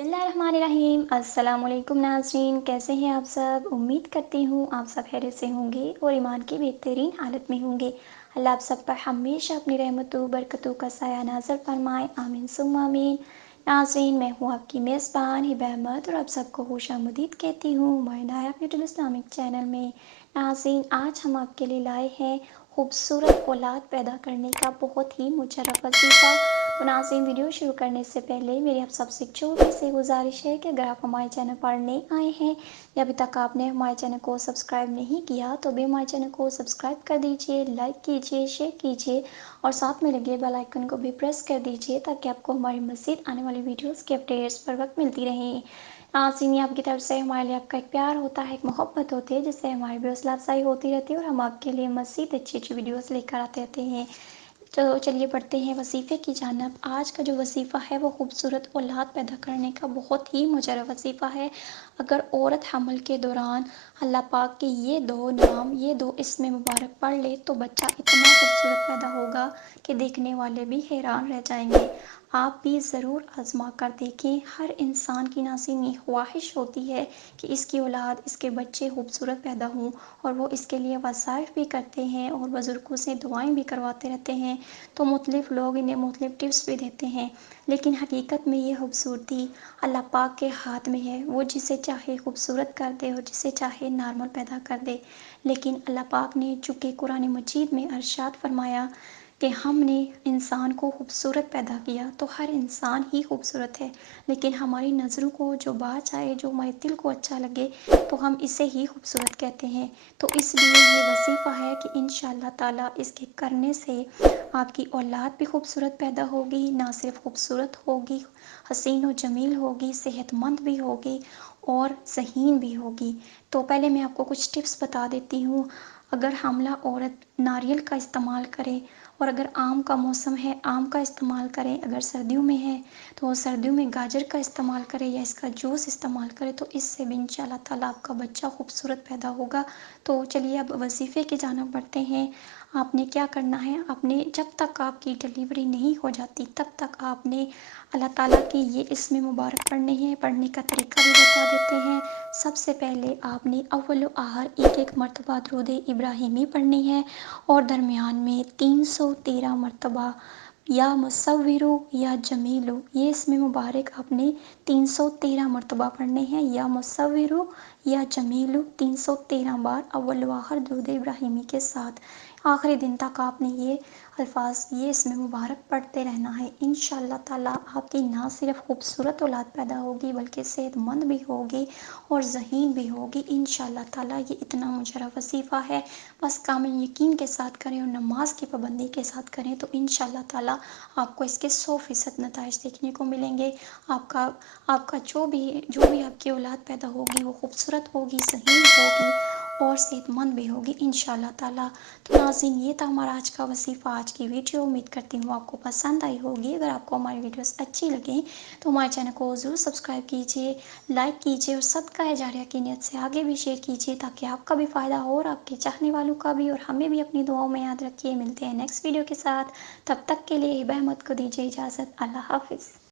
बिस्मिल्लाहिर्रहमानिर्रहीम। अस्सलाम वालेकुम नाज़रीन, कैसे हैं आप सब। उम्मीद करती हूँ आप सब खैरियत से होंगे और ईमान की बेहतरीन हालत में होंगे। अल्लाह आप सब पर हमेशा अपनी रहमतों बरकतों का साया नाज़िल फरमाए, आमीन सुम्मा आमीन। नाज़रीन, मैं हूँ आपकी मेज़बान हिबा अहमद और आप सबको खुशामदीद कहती हूँ हमारे नायाब यूट्यूब इस्लामिक चैनल में। नाज़रीन, आज हम आपके लिए लाए हैं खूबसूरत औलाद पैदा करने का बहुत ही मुशर्रफ वजीफ़ा। तो नाज़रीन, वीडियो शुरू करने से पहले मेरी आप सबसे एक छोटी सी गुजारिश है कि अगर आप हमारे चैनल पर नए आए हैं या अभी तक आपने हमारे चैनल को सब्सक्राइब नहीं किया तो भी हमारे चैनल को सब्सक्राइब कर दीजिए, लाइक कीजिए, शेयर कीजिए और साथ में लगे बेल आइकन को भी प्रेस कर दीजिए ताकि आपको हमारी मज़ीद आने वाली वीडियोस की अपडेट्स पर वक्त मिलती रहें। नाज़रीन, ये आपकी तरफ से हमारे लिए आपका एक प्यार होता है, एक मोहब्बत होती है जिससे हमारी भी हौसला अफजाई होती रहती है और हम आपके लिए मज़ीद अच्छी अच्छी वीडियोस लेकर आते रहते हैं। तो चलिए बढ़ते हैं वजीफ़े की जानिब। आज का जो वजीफ़ा है वो खूबसूरत औलाद पैदा करने का बहुत ही मुजर्रफ वजीफ़ा है। अगर औरत हमल के दौरान अल्लाह पाक के ये दो नाम, ये दो इस्म मुबारक पढ़ ले तो बच्चा इतना खूबसूरत पैदा होगा कि देखने वाले भी हैरान रह जाएंगे। आप भी ज़रूर आजमा कर देखें। हर इंसान की नाज़रीन ख्वाहिश होती है कि इसकी औलाद, इसके बच्चे खूबसूरत पैदा हों और वो इसके लिए वसाइफ भी करते हैं और बुज़ुर्गों से दुआएं भी करवाते रहते हैं। तो मुख्तलिफ़ लोग इन्हें मुख्तलिफ़ टिप्स भी देते हैं, लेकिन हकीकत में ये खूबसूरती अल्लाह पाक के हाथ में है। वो जिसे चाहे खूबसूरत कर दे और जिसे चाहे नॉर्मल पैदा कर दे। लेकिन अल्लाह पाक ने चूँकि कुरान मजीद में अरशाद फरमाया कि हमने इंसान को खूबसूरत पैदा किया तो हर इंसान ही खूबसूरत है, लेकिन हमारी नज़रों को जो बात आए, जो हमारे दिल को अच्छा लगे तो हम इसे ही खूबसूरत कहते हैं। तो इसलिए ये वजीफ़ा है कि इंशाअल्लाह ताला इसके करने से आपकी औलाद भी खूबसूरत पैदा होगी, ना सिर्फ खूबसूरत होगी, हसीन और जमील होगी, सेहतमंद भी होगी और ज़हीन भी होगी। तो पहले मैं आपको कुछ टिप्स बता देती हूँ। अगर हामिला औरत नारियल का इस्तेमाल करे और अगर आम का मौसम है आम का इस्तेमाल करें, अगर सर्दियों में है तो सर्दियों में गाजर का इस्तेमाल करें या इसका जूस इस्तेमाल करें तो इससे भी इंशाअल्लाह ताला आपका बच्चा खूबसूरत पैदा होगा। तो चलिए अब वजीफ़े की जानिब बढ़ते हैं। आपने क्या करना है, आपने जब तक आपकी डिलीवरी नहीं हो जाती तब तक आपने अल्लाह ताला के ये इस्म मुबारक पढ़ने हैं। पढ़ने का तरीका भी बता देते हैं। सबसे पहले आपने अव्वल व आखिर एक एक मरतबा दुरूद इब्राहिमी पढ़नी है और दरमियान में 313 मरतबा या मुसव्विरो या जमीलो, ये इस्म मुबारक आपने 313 मरतबा पढ़ने हैं। या मुसव्विरो या जमीलो 313 बार अव्वल व आखिर दुरूद इब्राहिमी के साथ आखिरी दिन तक आपने ये अल्फाज, ये इस्म मुबारक पढ़ते रहना है। इंशाअल्लाह ताला आपकी ना सिर्फ खूबसूरत औलाद पैदा होगी बल्कि सेहतमंद भी होगी और ज़हीन भी होगी। इंशाअल्लाह ताला ये इतना मुशर्रफ वजीफ़ा है, बस कामिल यकीन के साथ करें और नमाज की पाबंदी के साथ करें तो इंशाअल्लाह ताला आपको इसके 100% नताइज देखने को मिलेंगे। आपका आपका जो भी आपकी औलाद पैदा होगी वो खूबसूरत होगी, ज़हीन होगी और सेहतमंद भी होगी इंशाअल्लाह ताला। तो नाज़रीन, ये था हमारा आज का वजीफ़ा, आज की वीडियो। उम्मीद करती हूँ आपको पसंद आई होगी। अगर आपको हमारी वीडियोस अच्छी लगें तो हमारे चैनल को ज़रूर सब्सक्राइब कीजिए, लाइक कीजिए और सदका जारिया की नीयत से आगे भी शेयर कीजिए ताकि आपका भी फ़ायदा हो और आपके चाहने वालों का भी। और हमें भी अपनी दुआओं में याद रखिए। मिलते हैं नेक्स्ट वीडियो के साथ, तब तक के लिए हिबा अहमद को दीजिए इजाज़त। अल्लाह हाफ़िज़।